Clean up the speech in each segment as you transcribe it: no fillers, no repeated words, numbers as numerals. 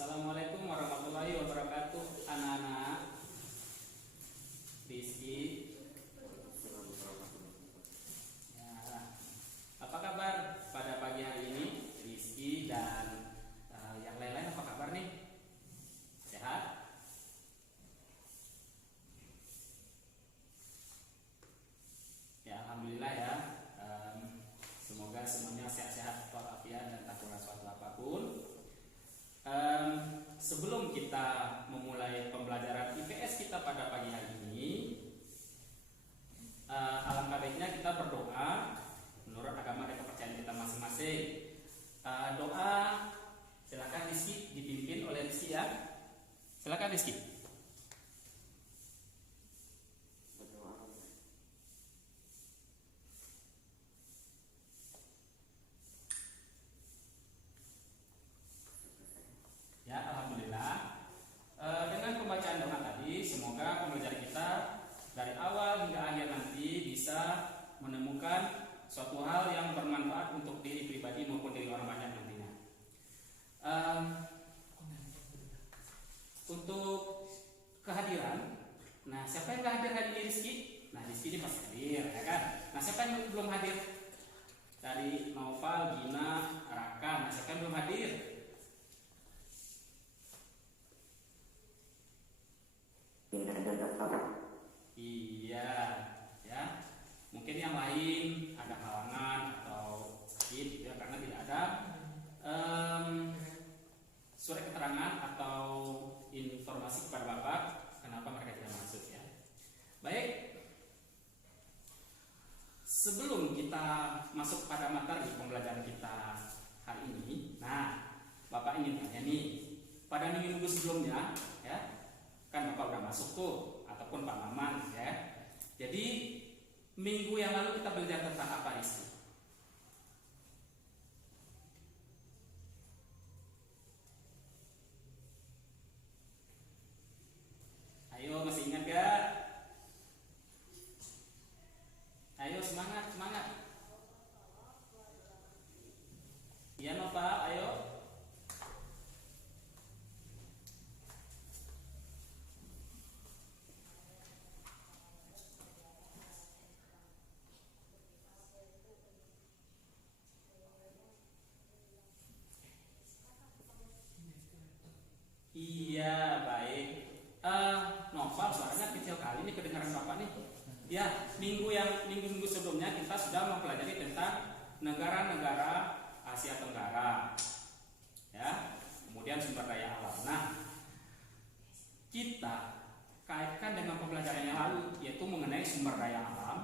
Assalamualaikum warahmatullahi wabarakatuh, anak-anak. Rizky, ya, apa kabar pada pagi hari ini? Rizky dan yang lain-lain apa kabar nih? Sehat? Ya, alhamdulillah ya. Semoga semuanya sehat-sehat walafiat dan tak kurang suatu apapun. Sebelum kita memulai pembelajaran IPS kita pada pagi hari ini, alangkah baiknya kita berdoa menurut agama dan kepercayaan kita masing-masing. Doa, silakan Rizky, dipimpin oleh Rizky ya. Silakan Rizky. Ya, alhamdulillah. Dengan pembacaan doa tadi, semoga pembelajaran kita dari awal hingga akhir nanti bisa menemukan suatu hal yang bermanfaat untuk diri pribadi maupun diri orang banyak nantinya. Untuk kehadiran, nah siapa yang hadir hari ini Rizky? Nah Rizky ini pasti hadir, ya kan? Nah siapa yang belum hadir? Dari Naufal, Gina, Raka. Nah siapa yang belum hadir? Iya, ya. Mungkin yang lain ada halangan atau sakit, ya, karena tidak ada surat keterangan atau informasi kepada Bapak kenapa mereka tidak masuk ya. Baik. Sebelum kita masuk pada materi pembelajaran kita hari ini, nah Bapak ingin tanya nih, pada minggu sebelumnya, ya, kan Bapak udah masuk tuh, ataupun Pak Maman, ya. Jadi minggu yang lalu kita belajar tentang apa, Rizky? Ayo, masih ingat gak? Ayo semangat, semangat. Iya Nova, ayo. Iya, baik. Novel suaranya kecil kali nih kedengaran Bapak nih. Ya, minggu sebelumnya kita sudah mempelajari tentang negara-negara Asia Tenggara. Ya, kemudian sumber daya alam. Nah, kita kaitkan dengan pembelajaran yang lalu yaitu mengenai sumber daya alam.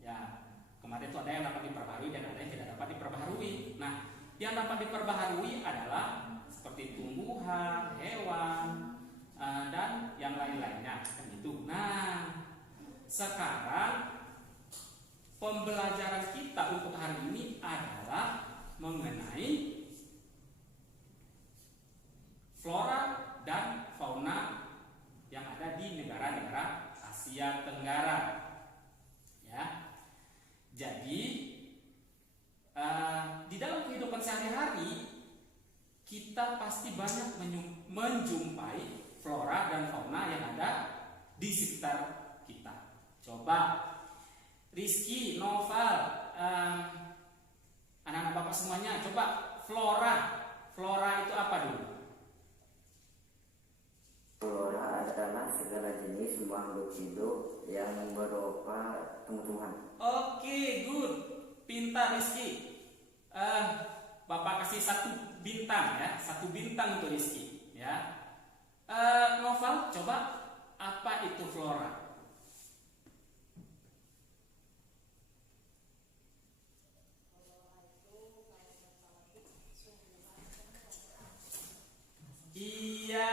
Ya, kemarin itu ada yang dapat diperbaharui dan ada yang tidak dapat diperbaharui. Nah, yang dapat diperbaharui adalah seperti tumbuhan, hewan, dan yang lain-lainnya kan itu. Nah, sekarang pembelajaran kita untuk hari ini adalah mengenai flora dan fauna yang ada di negara-negara Asia Tenggara. Ya. Jadi di dalam kehidupan sehari-hari kita pasti banyak menjumpai flora dan fauna yang ada di sekitar kita. Coba Rizky, Noval, anak-anak Bapak semuanya, coba flora itu apa dulu? Flora adalah segala jenis makhluk hidup yang berupa tumbuhan. Oke, good, pintar Rizky. Bapak kasih satu bintang ya, satu bintang untuk Rizky ya. Novel, coba apa itu flora? Iya,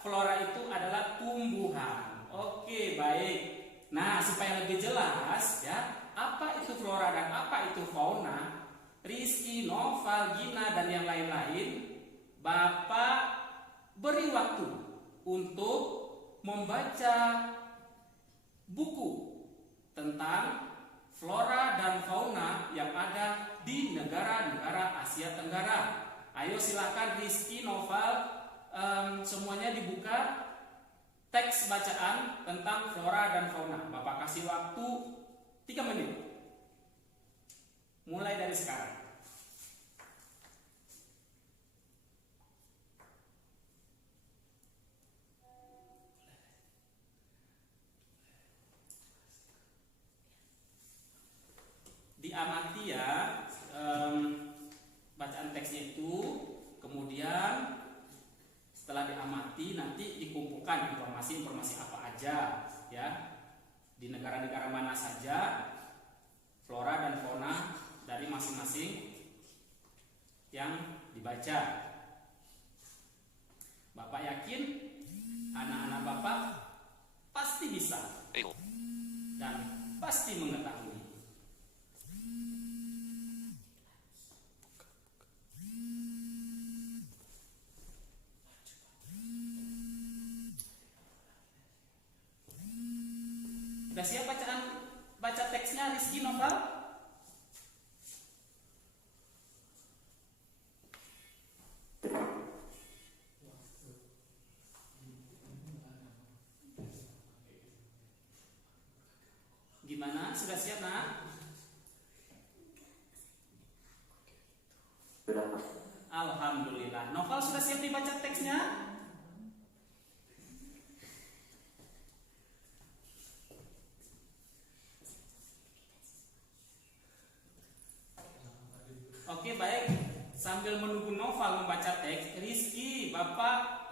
flora itu adalah tumbuhan. Oke, baik. Nah, supaya lebih jelas ya, apa itu flora dan apa itu fauna? Rizky, Noval, Gina, dan yang lain-lain, Bapak beri waktu untuk membaca buku tentang flora dan fauna yang ada di negara-negara Asia Tenggara. Ayo silakan Rizky, Noval, semuanya dibuka teks bacaan tentang flora dan fauna. Bapak kasih waktu 3 menit. Mulai dari sekarang. Diamati ya bacaan teksnya itu, kemudian setelah diamati nanti dikumpulkan informasi-informasi apa aja ya, di negara-negara mana saja flora dan fauna dari masing-masing yang dibaca. Bapak yakin anak-anak Bapak pasti bisa dan pasti mengetahui. Sudah siap baca teksnya Rizky Novel? Gimana? Sudah siap, Nak? Sudah, Pak. Alhamdulillah. Novel sudah siap dibaca teksnya? Oke, baik. Sambil menunggu Novel membaca teks, Rizky, Bapak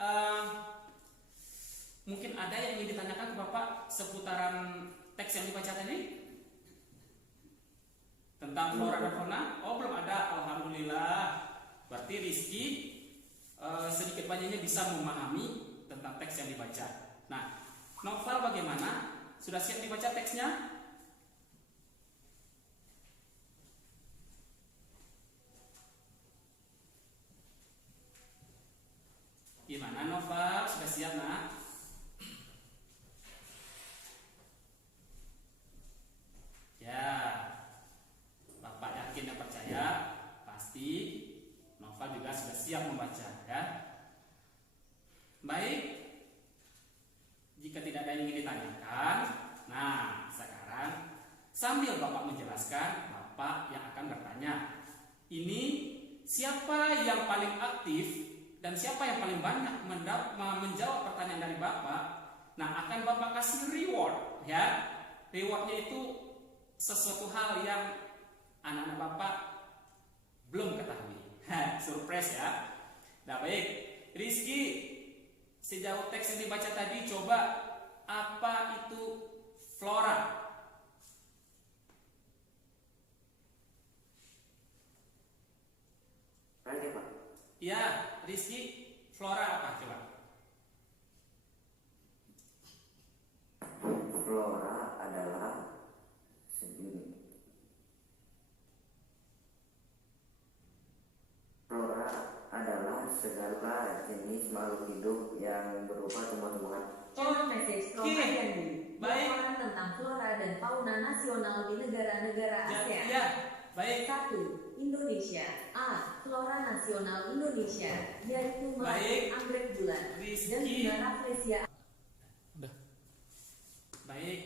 mungkin ada yang ingin ditanyakan ke Bapak seputaran teks yang dibaca tadi? Tentang flora dan fauna? Oh, belum ada. Alhamdulillah. Berarti Rizky sedikit banyaknya bisa memahami tentang teks yang dibaca. Nah, Novel bagaimana? Sudah siap dibaca teksnya? Gimana Novel? Sudah siap, Nak? Ya, Bapak yakin dan percaya pasti Novel juga sudah siap membaca ya. Baik, jika tidak ada yang ingin ditanyakan, nah sekarang sambil Bapak menjelaskan, Bapak yang akan bertanya, ini siapa yang paling aktif dan siapa yang paling banyak menjawab pertanyaan dari Bapak. Nah, akan Bapak kasih reward ya. Rewardnya itu sesuatu hal yang anak-anak Bapak belum ketahui. Surprise ya. Nah, baik, Rizky, sejauh teks yang dibaca tadi, coba apa itu flora? Lagi, Pak. Ya, Rizky, flora apa coba? Flora adalah segini. Flora adalah segala jenis makhluk hidup yang berupa tumbuh-tumbuhan. Channel message from Oke. Ariandi. Baik. Laporan tentang flora dan fauna nasional di negara-negara ASEAN. Ya, baik. 1. Indonesia. A. Flora nasional Indonesia, yaitu Baik. melati anggrek bulan dan Rizky. Rafflesia. Baik,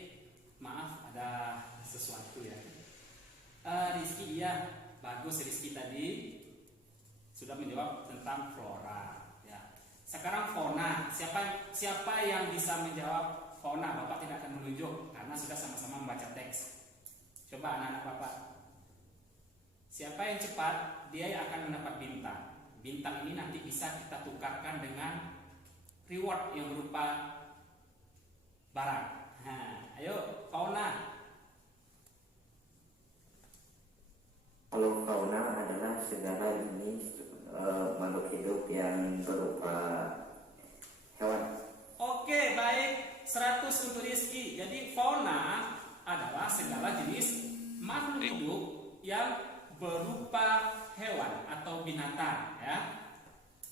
maaf ada sesuatu ya. Rizky, iya, bagus Rizky tadi sudah menjawab tentang flora. Ya. Sekarang fauna, siapa yang bisa menjawab fauna? Bapak tidak akan menunjuk karena sudah sama-sama membaca teks. Coba anak-anak Bapak. Siapa yang cepat, dia yang akan mendapat bintang. Bintang ini nanti bisa kita tukarkan dengan reward yang berupa barang. Nah, ayo fauna. Kalau fauna adalah segala jenis makhluk hidup yang berupa hewan. Oke, baik. 100 untuk Rizky. Jadi fauna adalah segala jenis makhluk hidup yang berupa hewan atau binatang ya.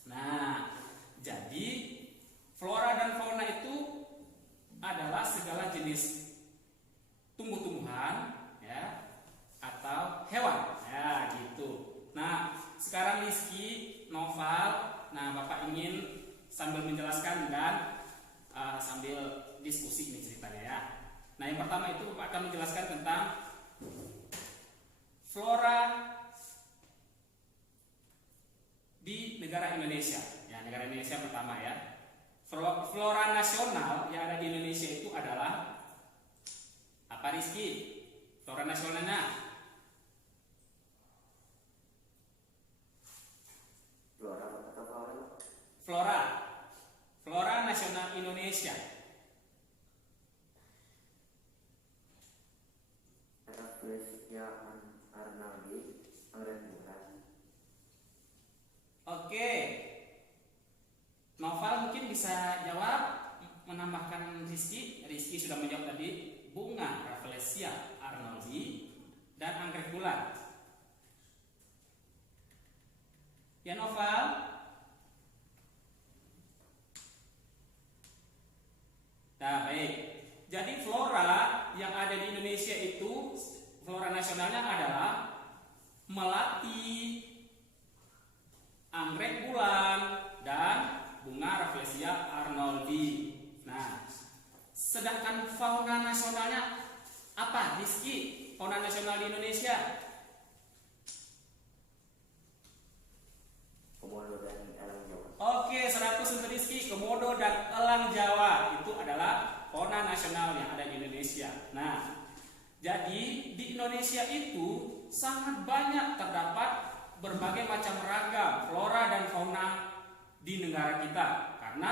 Nah, jadi flora dan fauna itu adalah segala jenis tumbuh-tumbuhan ya atau hewan ya gitu. Nah, sekarang Rizky, Novel, nah Bapak ingin sambil berdiskusi ini ceritanya ya. Nah, yang pertama itu Bapak akan menjelaskan tentang flora di negara Indonesia. Ya, negara Indonesia pertama ya. Flora nasional yang ada di Indonesia itu adalah apa, Rizky? Flora nasionalnya? Flora nasional Indonesia. Rafflesia arnaldi, anggrek bulan. Oke. Noval mungkin bisa jawab, menambahkan Rizky. Rizky sudah menjawab tadi, bunga Rafflesia arnoldi dan anggrek bulan. Ya Noval. Nah, baik. Jadi flora yang ada di Indonesia itu, flora nasionalnya adalah melati, anggrek bulan, dan bunga Rafflesia arnoldi. Nah, sedangkan fauna nasionalnya apa, Rizky? Fauna nasional di Indonesia? Komodo dan elang Jawa. Oke, 100 untuk Rizky. Komodo dan elang Jawa itu adalah fauna nasional yang ada di Indonesia. Nah, jadi di Indonesia itu sangat banyak terdapat berbagai macam ragam flora dan fauna di negara kita. Karena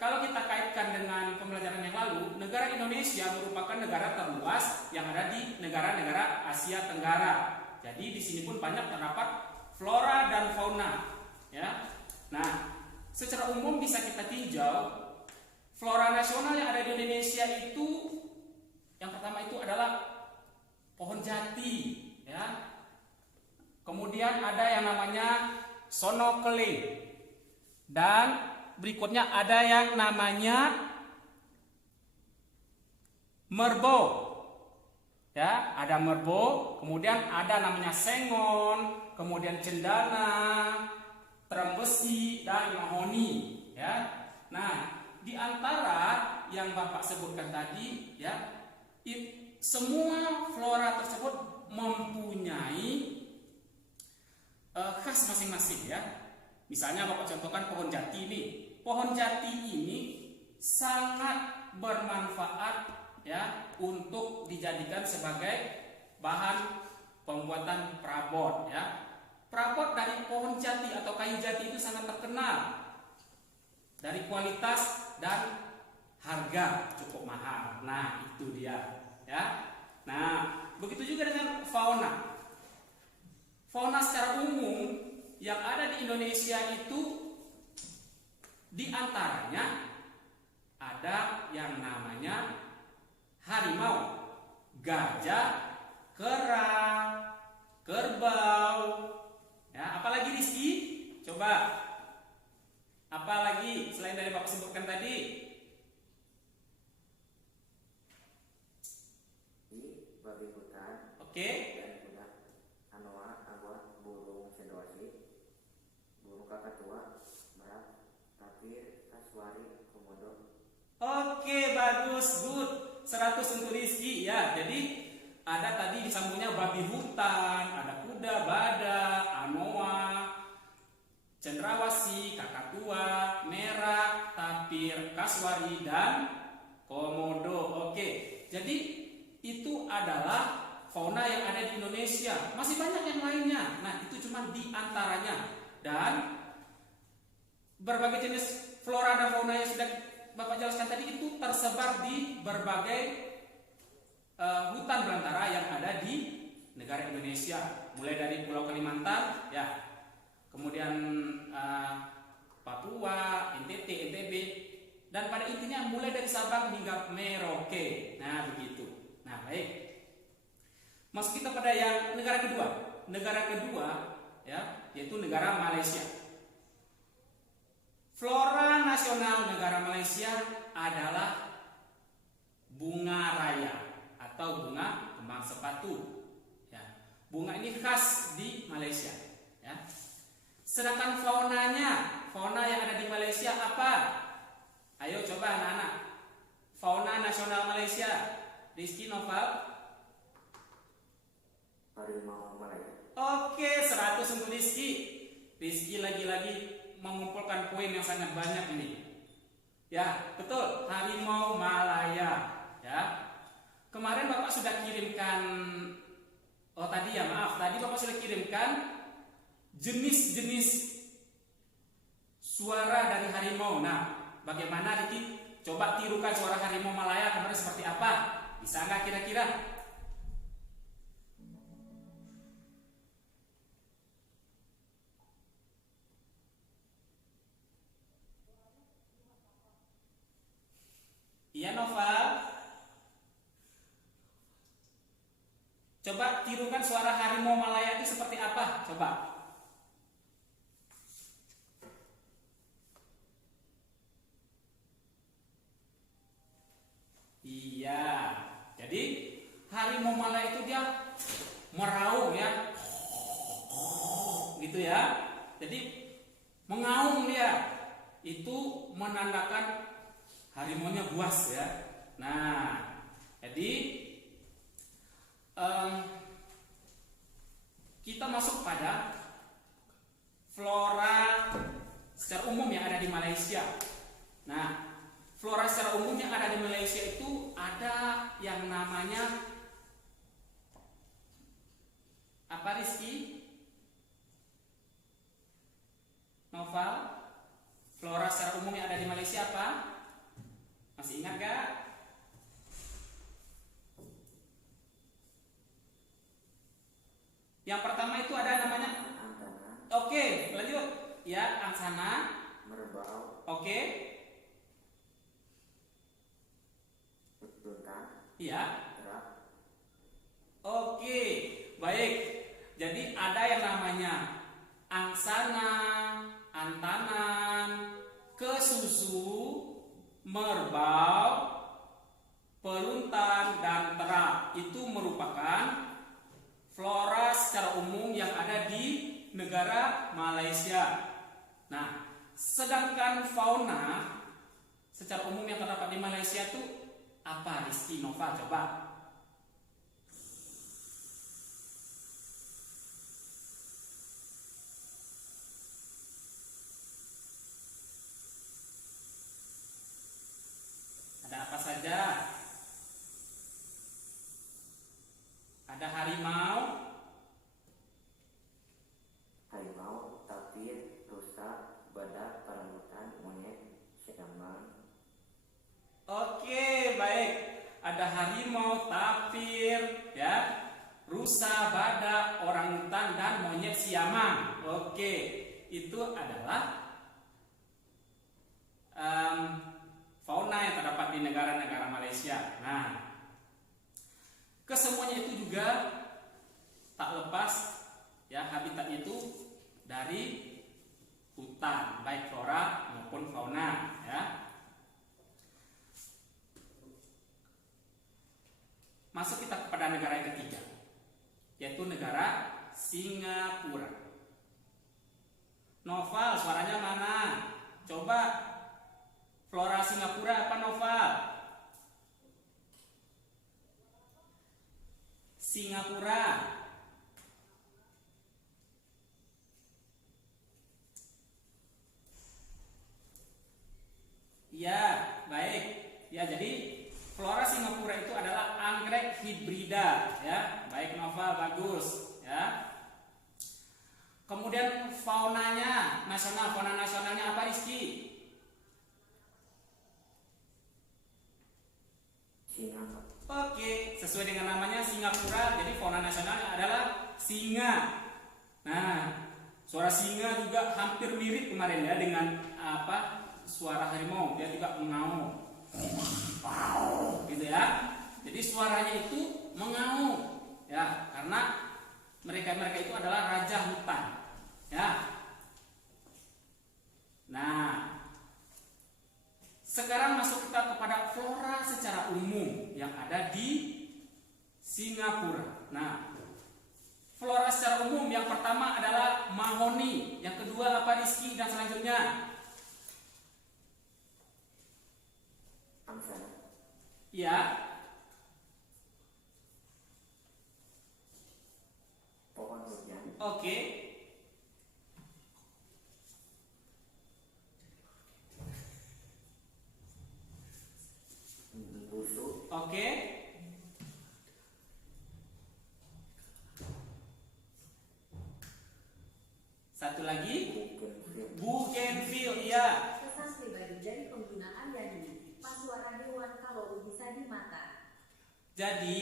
kalau kita kaitkan dengan pembelajaran yang lalu, negara Indonesia merupakan negara terluas yang ada di negara-negara Asia Tenggara. Jadi di sini pun banyak terdapat flora dan fauna, ya. Nah, secara umum bisa kita tinjau flora nasional yang ada di Indonesia itu, yang pertama itu adalah pohon jati, ya. Kemudian ada yang namanya sono keling, dan berikutnya ada yang namanya merbo, ya, ada merbo. Kemudian ada namanya sengon, kemudian cendana, trembesi, dan mahoni, ya. Nah, di antara yang Bapak sebutkan tadi, ya, semua flora tersebut mempunyai khas masing-masing, ya. Misalnya Bapak contohkan pohon jati ini. Pohon jati ini sangat bermanfaat, ya, untuk dijadikan sebagai bahan pembuatan perabot, ya. Perabot dari pohon jati atau kayu jati itu sangat terkenal dari kualitas dan harga cukup mahal. Nah, itu dia, ya. Nah, begitu juga dengan fauna. Fauna secara umum yang ada di Indonesia itu di antaranya ada yang namanya harimau, gajah, kera, kerbau, ya. Apalagi Rizky? Coba. Apalagi selain dari Bapak sebutkan tadi? Babi hutan. Oke. Anoa, agua, burung cendrawasih, burung kakatua, merak, tapir, kasuari, komodo. Oke, bagus, good. 100 untuk Rizky, ya. Jadi ada tadi disambungnya babi hutan, ada kuda, badak, anoa, cendrawasih, kakatua, merak, tapir, kasuari, dan komodo. Oke, jadi itu adalah fauna yang ada di Indonesia. Masih banyak yang lainnya. Nah, itu cuma di antaranya. Dan berbagai jenis flora dan fauna yang sudah Bapak jelaskan tadi itu tersebar di berbagai hutan belantara yang ada di negara Indonesia. Mulai dari Pulau Kalimantan, ya, kemudian Papua, NTT, NTB, dan pada intinya mulai dari Sabang hingga Merauke. Nah, begitu. Nah, baik. Masuk kita pada yang negara kedua. Negara kedua, ya, yaitu negara Malaysia. Flora nasional negara Malaysia adalah bunga raya atau bunga kembang sepatu. Ya, bunga ini khas di Malaysia. Ya. Sedangkan faunanya, fauna yang ada di Malaysia apa? Ayo coba anak-anak. nasional Malaysia? Rizky, Noval? Harimau Malaya. Oke, 100 untuk Rizky. Rizky lagi-lagi mengumpulkan poin yang sangat banyak ini. Ya, betul, harimau Malaya. Ya, kemarin Bapak sudah kirimkan, tadi Bapak sudah kirimkan jenis-jenis suara dari harimau. Nah, bagaimana Ricky? Coba tirukan suara harimau Malaya kemarin seperti apa? Bisa nggak kira-kira? Iya, Noval. Coba tirukan suara harimau Malaya itu seperti apa? Coba. Iya. Jadi harimau Malaya itu dia meraung ya. Gitu ya. Jadi mengaum dia. Itu menandakan harimaunya buas ya. Nah, jadi kita masuk pada flora secara umum yang ada di Malaysia. Nah, flora secara umum yang ada di Malaysia itu ada yang namanya apa, Rizky? Noval? Flora secara umum yang ada di Malaysia apa? Masih ingat gak? Yang pertama itu ada namanya Angsana. Oke, lanjut. Ya, angsana. Merbau. Oke. Betutan. Iya. Gerak. Oke, baik. Jadi ada yang namanya angsana, antanan, kesusu, merbau, peluntan, dan terak. Itu merupakan flora secara umum yang ada di negara Malaysia. Nah, sedangkan fauna secara umum yang terdapat di Malaysia itu apa, Rizky, Nova? Coba. Ada apa saja? Ada harimau, Harimau, tapir, rusa, badak, orangutan, monyet, siamang. oke, baik. Ada harimau, tapir, ya, rusa, badak, orangutan, dan monyet siamang. Oke, itu adalah fauna yang terdapat di negara-negara Malaysia. Nah, kesemuanya itu juga tak lepas ya habitatnya itu dari hutan, baik flora maupun fauna ya. Masuk kita kepada negara yang ketiga, yaitu negara Singapura. Noval, suaranya mana? Coba flora Singapura apa, Noval? Singapura. Ya, baik. Ya, jadi flora Singapura itu adalah anggrek hibrida, ya. Baik, Noval, bagus, ya. Kemudian faunanya, fauna nasionalnya apa, Rizky? Singa. Oke, sesuai dengan namanya Singapura, jadi fauna nasionalnya adalah singa. Nah, suara singa juga hampir mirip kemarin ya dengan suara harimau, dia juga mengaum, gitu ya. Jadi suaranya itu mengaum, ya, karena mereka itu adalah raja hutan, ya. Nah, sekarang masuk kita kepada flora secara umum yang ada di Singapura. Nah, flora secara umum yang pertama adalah mahoni, yang kedua apa, Rizky, dan selanjutnya? Angsana. Ya, pohon hujan, oke. busuk, Oke. Satu lagi, bugenvil, bougainville, ya. Kesan pribadi dari penggunaan Yani. Pas suara hewan kalau bisa di mata. Jadi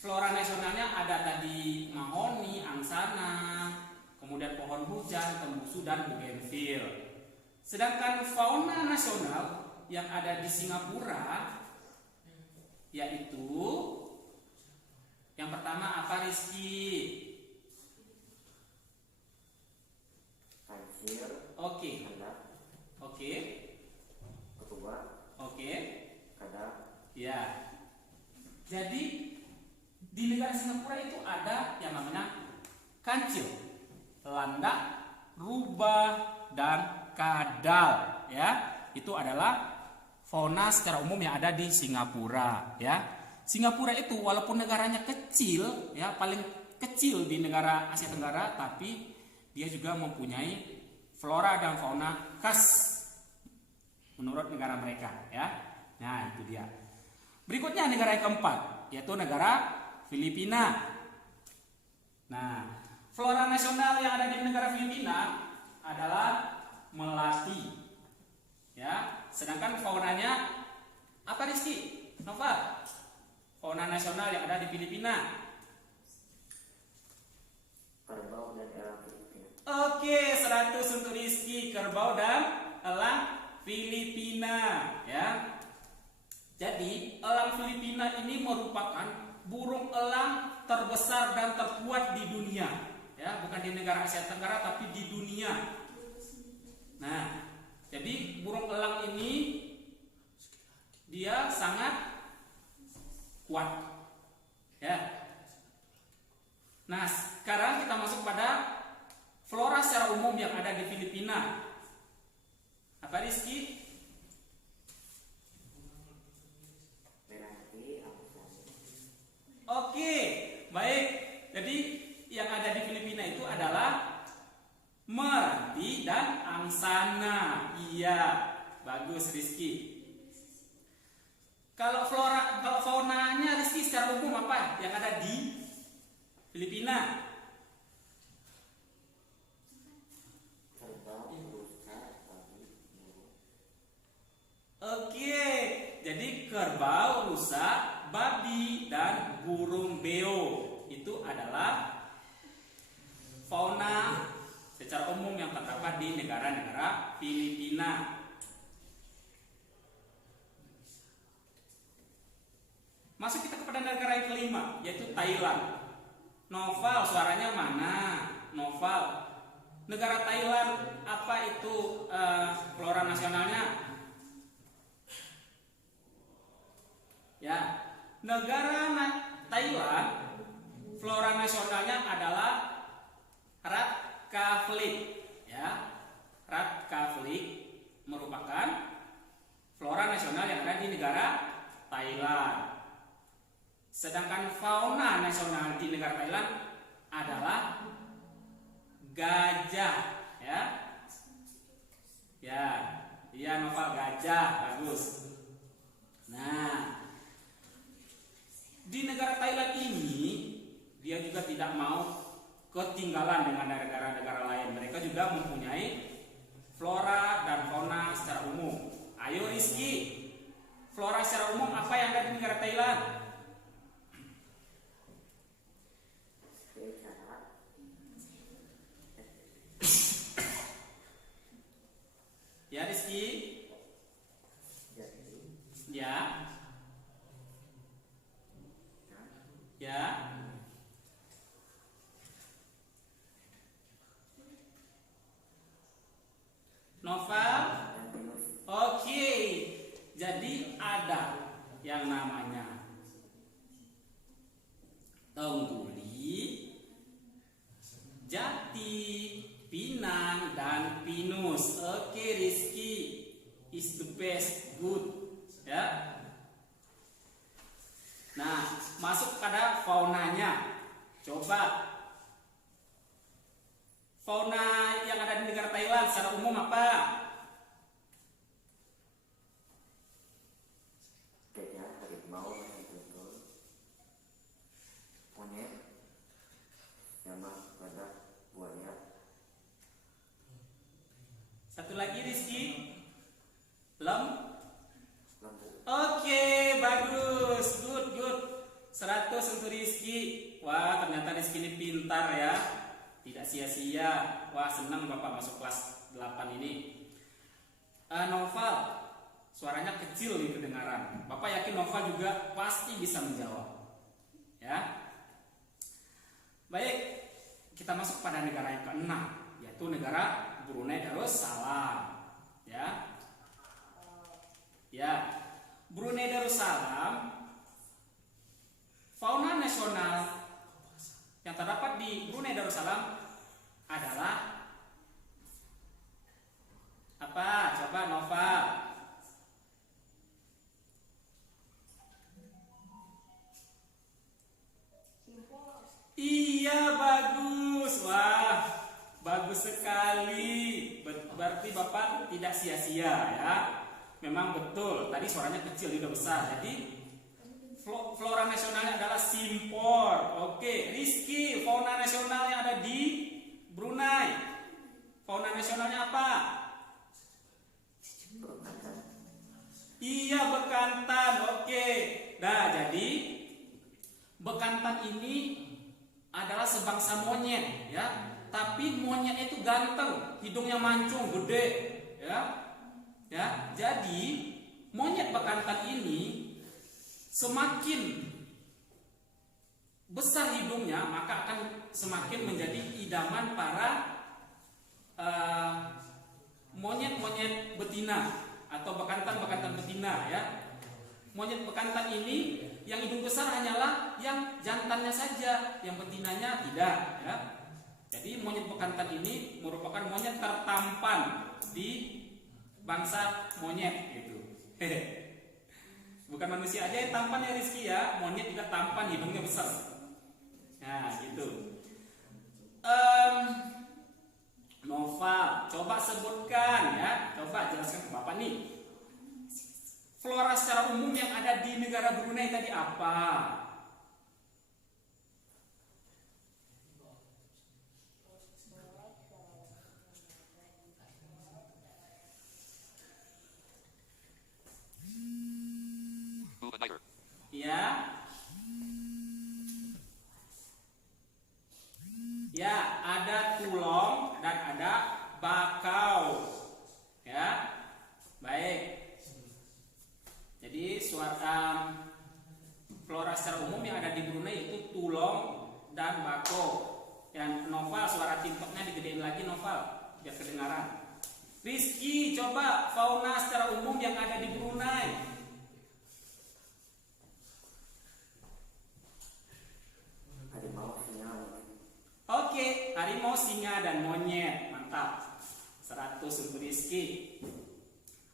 flora nasionalnya ada tadi mahoni, angsana, kemudian pohon hujan, tembusu, dan bougainville. Sedangkan fauna nasional yang ada di Singapura yaitu yang pertama apa, Rizky? hancur, Oke, hendak, oke, ketua, oke. kadang, Ya. Jadi di negara Singapura itu ada yang namanya kancil, landak, rubah, dan kadal. Ya, itu adalah fauna secara umum yang ada di Singapura. Ya, Singapura itu walaupun negaranya kecil, ya paling kecil di negara Asia Tenggara, tapi dia juga mempunyai flora dan fauna khas menurut negara mereka. Ya, nah itu dia. Berikutnya negara yang keempat, yaitu negara Filipina. Nah, flora nasional yang ada di negara Filipina adalah melati. Ya, sedangkan faunanya apa, Rizky? Nova? Fauna nasional yang ada di Filipina. kerbau dan elang Filipina, Oke, 100 untuk Rizky, kerbau dan elang Filipina, ya. Jadi, elang Filipina ini merupakan burung elang terbesar dan terkuat di dunia. Ya, bukan di negara Asia Tenggara tapi di dunia. Nah, jadi burung elang ini dia sangat kuat. Ya. Nah, sekarang kita masuk pada flora secara umum yang ada di Filipina. Apa, Rizky? meranti, angsa, Oke, baik. Jadi yang ada di Filipina itu adalah meranti dan angsana. Iya, bagus Rizky. Kalau faunanya Rizky secara umum apa yang ada di Filipina? kerbau, rusa, babi, burung, Oke, jadi kerbau, rusa, babi, dan burung beo itu adalah fauna secara umum yang terdapat di negara-negara Filipina. Masuk kita kepada negara yang kelima, yaitu Thailand. Noval, suaranya mana? Noval. Negara Thailand, apa itu flora nasionalnya? Ya, negara Thailand, flora nasionalnya adalah Rat Kaflik. Ya, Rat Kaflik merupakan flora nasional yang ada di negara Thailand. Sedangkan fauna nasional di negara Thailand adalah gajah, ya. Ya, iya Noval, gajah, bagus. Nah, di negara Thailand ini dia juga tidak mau ketinggalan dengan negara-negara lain. Mereka juga mempunyai flora dan fauna secara umum. Ayo Rizky, flora secara umum apa yang ada di negara Thailand? cara, Ya Rizky? jadi, Ya? Ya? Novel? dan pinus, Oke, jadi ada yang namanya tengguli, jati, pinang, dan pinus. Oke Rizky, is the best, good, ya. Nah, masuk pada faunanya. Coba fauna yang ada di negara Thailand secara umum apa? Gajah, harimau, betul. Monyet, sama badak, buaya. Satu lagi Rizky. Lembu. Lembu. Bagus, good. 100 untuk Rizky. Wah, ternyata Rizky ini pintar ya. Tidak sia-sia. Wah, senang Bapak masuk kelas 8 ini. Noval, suaranya kecil nih kedengaran. Bapak yakin Noval juga pasti bisa menjawab. Ya. Baik, kita masuk pada negara yang ke-6, yaitu negara Brunei Darussalam. Ya. Brunei Darussalam, fauna nasional yang terdapat di Brunei Darussalam adalah apa? Coba Noval. Iya, bagus. Wah, bagus sekali. Berarti Bapak tidak sia-sia ya. Memang betul. Tadi suaranya kecil, udah besar. Jadi flora nasionalnya adalah simpor. Oke, Rizky, fauna nasional yang ada di Brunei. Fauna nasionalnya apa? Bekantan. Iya, bekantan. Oke. Nah, jadi bekantan ini adalah sebangsa monyet, ya. Tapi monyet itu ganteng, hidungnya mancung, gede, ya. Jadi monyet bekantan ini semakin besar hidungnya, maka akan semakin menjadi idaman para monyet-monyet betina atau bekantan betina, ya. Monyet bekantan ini yang hidung besar hanyalah yang jantannya saja, yang betinanya tidak, ya. Jadi monyet bekantan ini merupakan monyet tertampan di bangsa monyet gitu. Bukan manusia aja yang tampan ya Rizky ya, monyet juga tampan, hidungnya besar. Nah gitu. Noval, coba sebutkan ya, coba jelaskan ke Bapak nih. Flora secara umum yang ada di negara Brunei tadi apa? Ya, ada tulong dan ada bakau. Ya, baik. Jadi flora secara umum yang ada di Brunei itu tulong dan bakau. Dan Noval, suara timpeknya digedein lagi Noval, biar kedengaran. Rizky, coba fauna secara umum yang ada di Brunei. Harimau, singa. Oke, harimau, singa, dan monyet. Mantap. 100 untuk Rizky.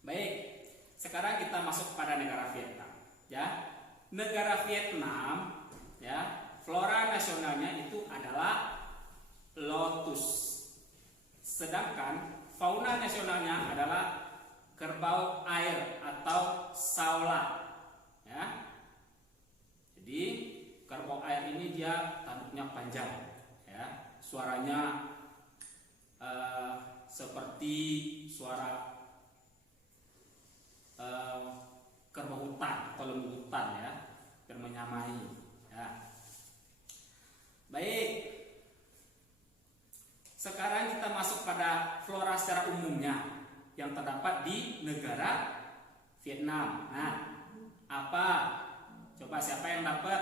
Baik, sekarang kita masuk pada negara Vietnam. Ya, negara Vietnam, ya, flora nasionalnya itu adalah lotus. Sedangkan fauna nasionalnya adalah kerbau air atau saula. Ya, jadi kerbau air ini dia tanduknya panjang, ya, suaranya seperti suara kerbau hutan atau lembu hutan, ya, menyamai. Ya. Baik, sekarang kita masuk pada flora secara umumnya yang terdapat di negara Vietnam. Nah, apa? Coba siapa yang dapat?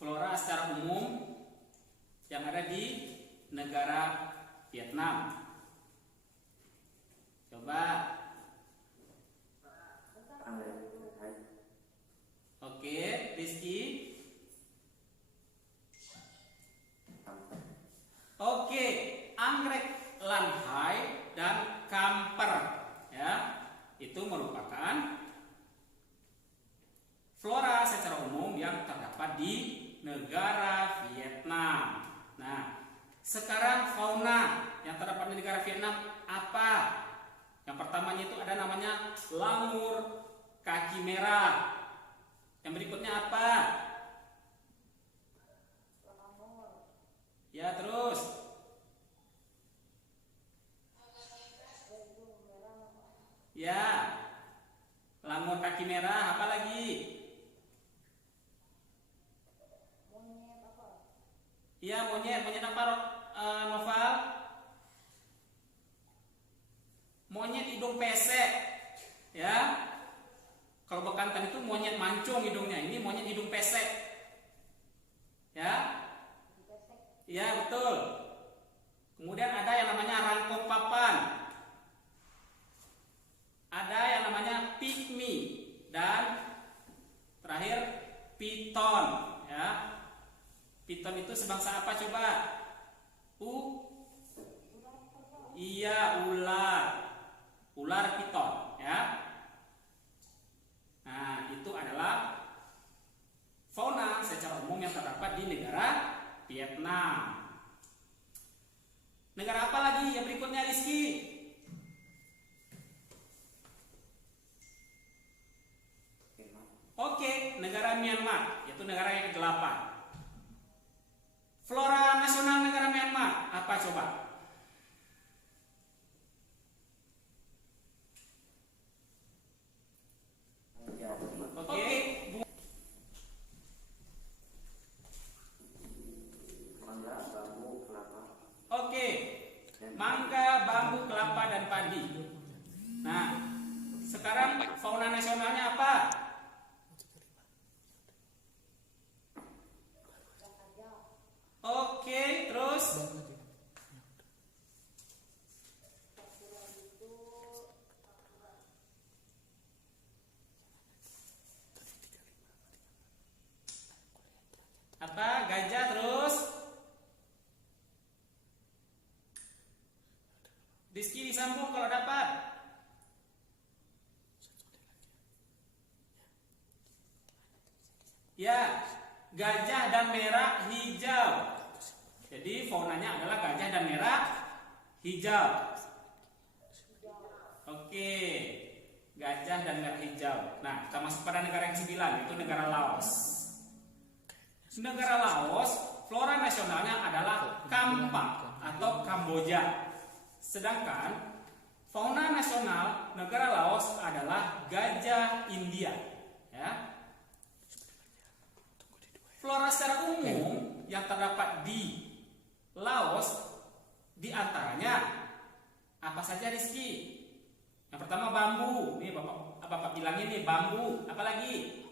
Flora secara umum yang ada di negara Vietnam. Coba. Oke, Rizky. Oke, anggrek lanhai dan negara Vietnam. Nah, sekarang fauna yang terdapat di negara Vietnam apa? Yang pertamanya itu ada namanya lemur kaki merah. Yang berikutnya apa? Ya, terus. Ya, lemur kaki merah. Apa lagi? Iya, monyet apa, Noval? Monyet hidung pesek, ya. Kalau bekantan itu monyet mancung hidungnya, ini monyet hidung pesek, ya. Iya, betul. Kemudian ada yang namanya rangkong papan, ada yang namanya pygmy, dan terakhir piton, ya. Piton itu sebangsa apa coba? Iya, ular. Ular piton, ya. Nah, itu adalah fauna secara umum yang terdapat di negara Vietnam. Negara apa lagi yang berikutnya, Rizky? Oke, negara Myanmar, yaitu negara yang ke-8. Flora nasional negara Myanmar apa coba? Oke. Mangga, bambu, kelapa. Oke. Mangga, bambu, kelapa, dan padi. Nah, sekarang fauna nasionalnya apa? Oke, terus apa? Gajah, terus Rizky disambung kalau dapat. Ya, gajah dan merah hijau. Jadi faunanya adalah gajah dan merah hijau. Oke, gajah dan merah hijau. Nah, kita masuk pada negara yang ke-9, yaitu negara Laos. Negara Laos, flora nasionalnya adalah kampak atau Kamboja. Sedangkan fauna nasional negara Laos adalah gajah India. Ya. Flora secara umum yang terdapat di Laos diantaranya apa saja, Rizky? Yang pertama bambu. Nih Bapak bilangin nih bambu. Apa lagi?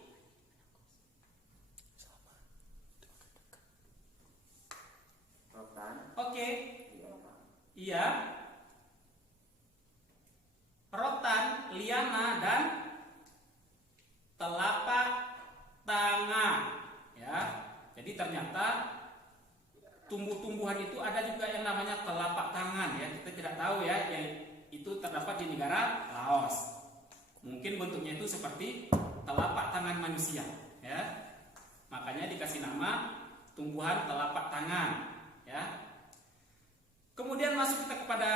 Rotan. Oke. Iya. Rotan, liana, dan telapak tangan. Ya, jadi ternyata tumbuh-tumbuhan itu ada juga yang namanya telapak tangan, ya. Kita tidak tahu ya, yang itu terdapat di negara Laos. Mungkin bentuknya itu seperti telapak tangan manusia, ya. Makanya dikasih nama tumbuhan telapak tangan, ya. Kemudian masuk kita kepada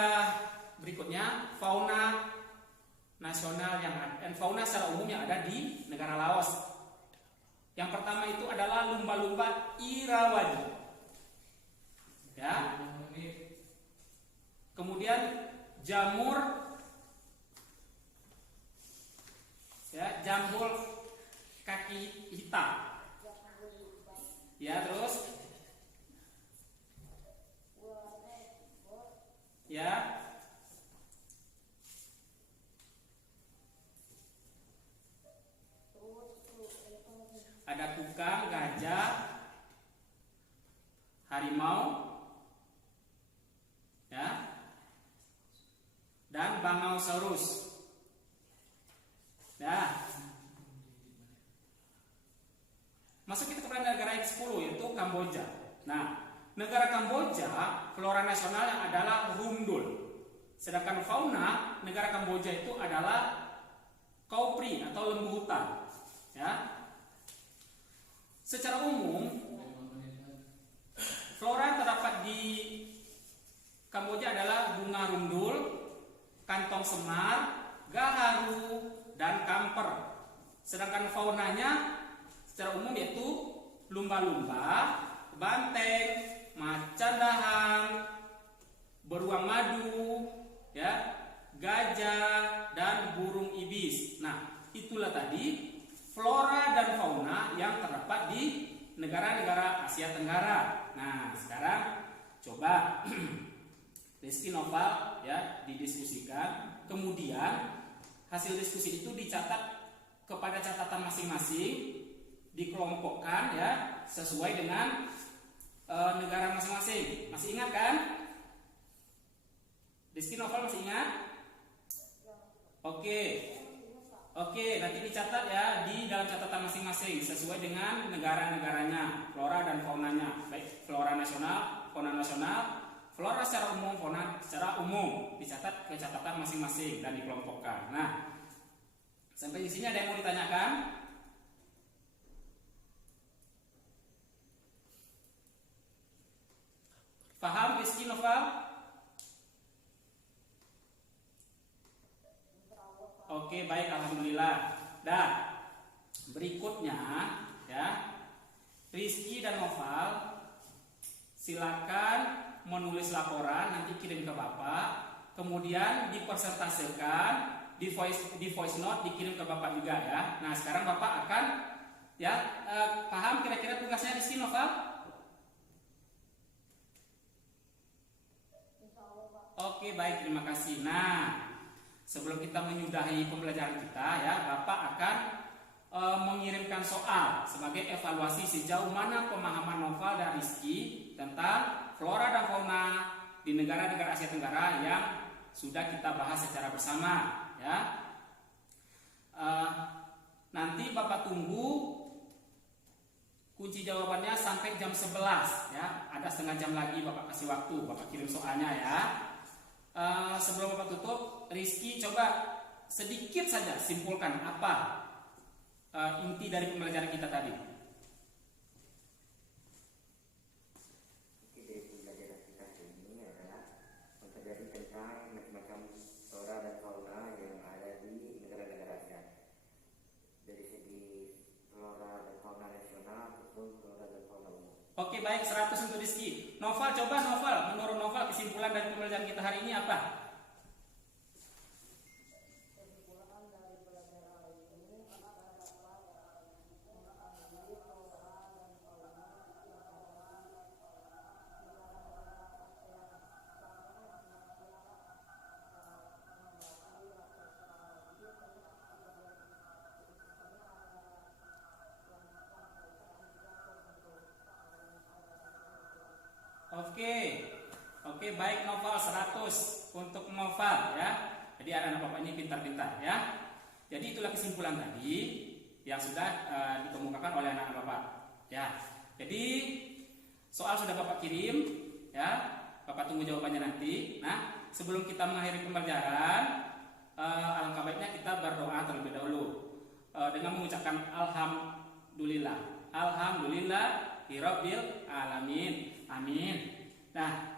berikutnya, fauna nasional fauna secara umum yang ada di negara Laos. Yang pertama itu adalah lumba-lumba Irrawaddy. Ya. Kemudian jamur, ya, jambul kaki hitam. Ya, terus ya, ada kukang, gajah, harimau, ya, dan Bangausaurus. Ya. Masuk kita kepada negara yang ke-10, yaitu Kamboja. Nah, negara Kamboja flora nasionalnya adalah rundul. Sedangkan fauna negara Kamboja itu adalah kaupri atau lembu hutan. Ya. Secara umum flora yang terdapat di Kamboja adalah bunga rundul, kantong semar, gaharu, dan kamper. Sedangkan faunanya secara umum yaitu lumba-lumba, banteng, macan dahan, beruang madu, ya, gajah, dan burung ibis. Nah, itulah tadi flora dan fauna yang terdapat di negara-negara Asia Tenggara. Nah, sekarang coba Rizky Noval ya didiskusikan. Kemudian hasil diskusi itu dicatat kepada catatan masing-masing, dikelompokkan ya sesuai dengan negara masing-masing. Masih ingat kan? Rizky Noval masih ingat? Oke, nanti dicatat ya di dalam catatan masing-masing sesuai dengan negara-negaranya, flora dan faunanya. Baik flora nasional, fauna nasional, flora secara umum, fauna secara umum, dicatat ke catatan masing-masing dan dikelompokkan. Nah, sampai di sini ada yang mau ditanyakan? Paham Rizky Noval? Oke, baik, alhamdulillah. Dan berikutnya ya, Rizky dan Noval silakan menulis laporan, nanti kirim ke Bapak, kemudian dipresentasikan di voice note, dikirim ke Bapak juga ya. Nah, sekarang Bapak akan ya paham kira-kira tugasnya Rizky Noval? Oke, baik, terima kasih. Nah, sebelum kita menyudahi pembelajaran kita ya, Bapak akan mengirimkan soal sebagai evaluasi sejauh mana pemahaman Noval dan Rizky tentang flora dan fauna di negara-negara Asia Tenggara yang sudah kita bahas secara bersama ya. Nanti Bapak tunggu kunci jawabannya sampai jam 11 ya. Ada setengah jam lagi Bapak kasih waktu, Bapak kirim soalnya ya. Sebelum Bapak tutup, Rizky coba sedikit saja simpulkan apa inti dari pembelajaran kita tadi. Inti dari pembelajaran kita ini adalah mempelajari tentang macam-macam flora dan fauna yang ada di negara-negara Asia. Dari segi flora dan fauna nasional maupun flora dan fauna umum. Oke, baik, 100 untuk Rizky. Noval, menurut Noval kesimpulan dari pembelajaran kita hari ini apa? Oke, baik Noval, 100 untuk Noval ya. Jadi anak-anak Bapak ini pintar-pintar ya. Jadi itulah kesimpulan tadi yang sudah dikemukakan oleh anak-anak Bapak ya. Jadi soal sudah Bapak kirim ya. Bapak tunggu jawabannya nanti. Nah, sebelum kita mengakhiri pembelajaran, alangkah baiknya kita berdoa terlebih dahulu dengan mengucapkan alhamdulillah. Alhamdulillahirabbil alamin. Amin. Nah,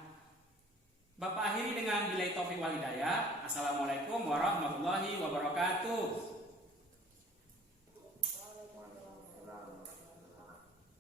Bapak akhiri dengan billahi taufiq wal hidayah. Assalamualaikum warahmatullahi wabarakatuh.